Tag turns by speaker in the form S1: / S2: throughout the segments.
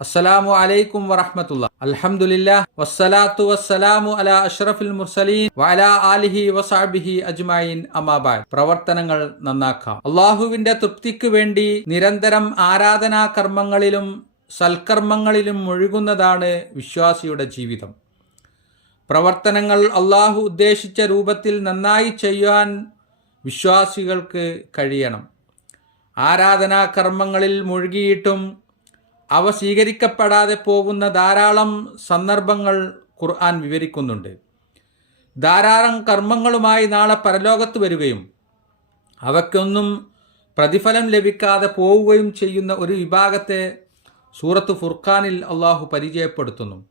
S1: അസ്സലാമു അലൈക്കും വറഹമത്തുള്ള. അലഹമുല്ല വസ്സലാത്തു വസ്സലാമു അല അഷ്റഫിൽ മുർസലീൻ വഅലാ ആലിഹി വസാബിഹി അജ്മായിൻ. അമാബാദ് പ്രവർത്തനങ്ങൾ നന്നാക്കാം. അള്ളാഹുവിന്റെ തൃപ്തിക്ക് വേണ്ടി നിരന്തരം ആരാധനാ കർമ്മങ്ങളിലും സൽക്കർമ്മങ്ങളിലും മുഴുകുന്നതാണ് വിശ്വാസിയുടെ ജീവിതം. പ്രവർത്തനങ്ങൾ അള്ളാഹു ഉദ്ദേശിച്ച രൂപത്തിൽ നന്നായി ചെയ്യുവാൻ വിശ്വാസികൾക്ക് കഴിയണം. ആരാധനാ കർമ്മങ്ങളിൽ മുഴുകിയിട്ടും അവ സ്വീകരിക്കപ്പെടാതെ പോകുന്ന ധാരാളം സന്ദർഭങ്ങൾ ഖുർആൻ വിവരിക്കുന്നുണ്ട്. ധാരാളം കർമ്മങ്ങളുമായി നാളെ പരലോകത്ത് വരികയും അവയ്ക്കൊന്നും പ്രതിഫലം ലഭിക്കാതെ പോവുകയും ചെയ്യുന്ന ഒരു വിഭാഗത്തെ സൂറത്ത് ഫുർഖാനിൽ അള്ളാഹു പരിചയപ്പെടുത്തുന്നു.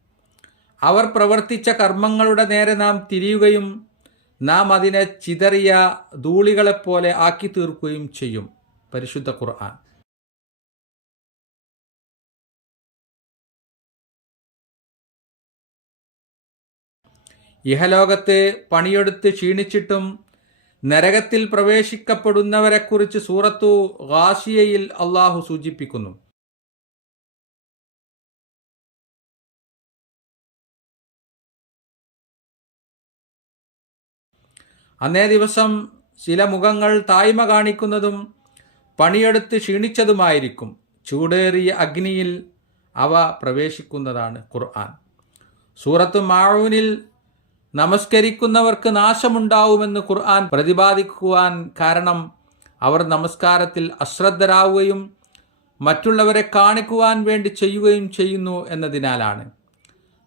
S1: അവർ പ്രവർത്തിച്ച കർമ്മങ്ങളുടെ നേരെ നാം തിരിയുകയും നാം അതിനെ ചിതറിയ ധൂളികളെപ്പോലെ ആക്കി തീർക്കുകയും ചെയ്യും. പരിശുദ്ധ ഖുർആൻ. ഇഹലോകത്ത് പണിയെടുത്ത് ക്ഷീണിച്ചിട്ടും നരകത്തിൽ പ്രവേശിക്കപ്പെടുന്നവരെക്കുറിച്ച് സൂറത്തു ഗാഷിയയിൽ അള്ളാഹു സൂചിപ്പിക്കുന്നു. അന്നേ ദിവസം ചില മുഖങ്ങൾ തായ്മ കാണിക്കുന്നതും പണിയെടുത്ത് ക്ഷീണിച്ചതുമായിരിക്കും. ചൂടേറിയ അഗ്നിയിൽ അവ പ്രവേശിക്കുന്നതാണ് ഖുർആൻ. സൂറത്ത് മാഴൂനിൽ നമസ്കരിക്കുന്നവർക്ക് നാശമുണ്ടാവുമെന്ന് ഖുർആൻ പ്രതിപാദിക്കുവാൻ കാരണം അവർ നമസ്കാരത്തിൽ അശ്രദ്ധരാവുകയും മറ്റുള്ളവരെ കാണിക്കുവാൻ വേണ്ടി ചെയ്യുകയും ചെയ്യുന്നു എന്നതിനാലാണ്.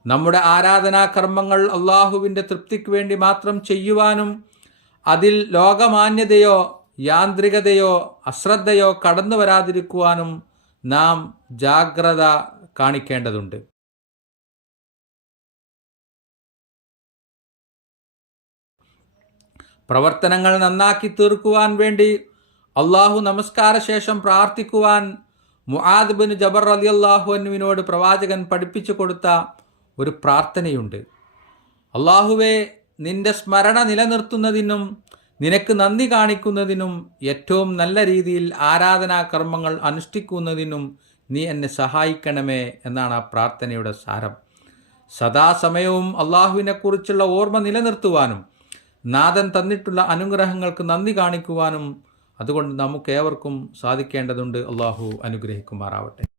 S1: നമ്മുടെ ആരാധനാകർമ്മങ്ങൾ അള്ളാഹുവിന്റെ തൃപ്തിക്ക് വേണ്ടി മാത്രം ചെയ്യുവാനും അതിൽ ലോകമാന്യതയോ യാന്ത്രികതയോ അശ്രദ്ധയോ കടന്നു വരാതിരിക്കുവാനും നാം ജാഗ്രത കാണിക്കേണ്ടതുണ്ട്. പ്രവർത്തനങ്ങൾ നന്നാക്കി തീർക്കുവാൻ വേണ്ടി അള്ളാഹു നമസ്കാരശേഷം പ്രാർത്ഥിക്കുവാൻ മുആദ് ബിൻ ജബർ അലി അള്ളാഹുവിനോട് പ്രവാചകൻ പഠിപ്പിച്ചു കൊടുത്ത ഒരു പ്രാർത്ഥനയുണ്ട്. അള്ളാഹുവെ നിന്റെ സ്മരണ നിലനിർത്തുന്നതിനും നിനക്ക് നന്ദി കാണിക്കുന്നതിനും ഏറ്റവും നല്ല രീതിയിൽ ആരാധനാ കർമ്മങ്ങൾ അനുഷ്ഠിക്കുന്നതിനും നീ എന്നെ സഹായിക്കണമേ എന്നാണ് ആ പ്രാർത്ഥനയുടെ സാരം. സദാസമയവും അള്ളാഹുവിനെക്കുറിച്ചുള്ള ഓർമ്മ നിലനിർത്തുവാനും നാഥൻ തന്നിട്ടുള്ള അനുഗ്രഹങ്ങൾക്ക് നന്ദി കാണിക്കുവാനും അതുകൊണ്ട് നമുക്കേവർക്കും സാധിക്കേണ്ടതുണ്ട്. അള്ളാഹു അനുഗ്രഹിക്കുമാറാവട്ടെ.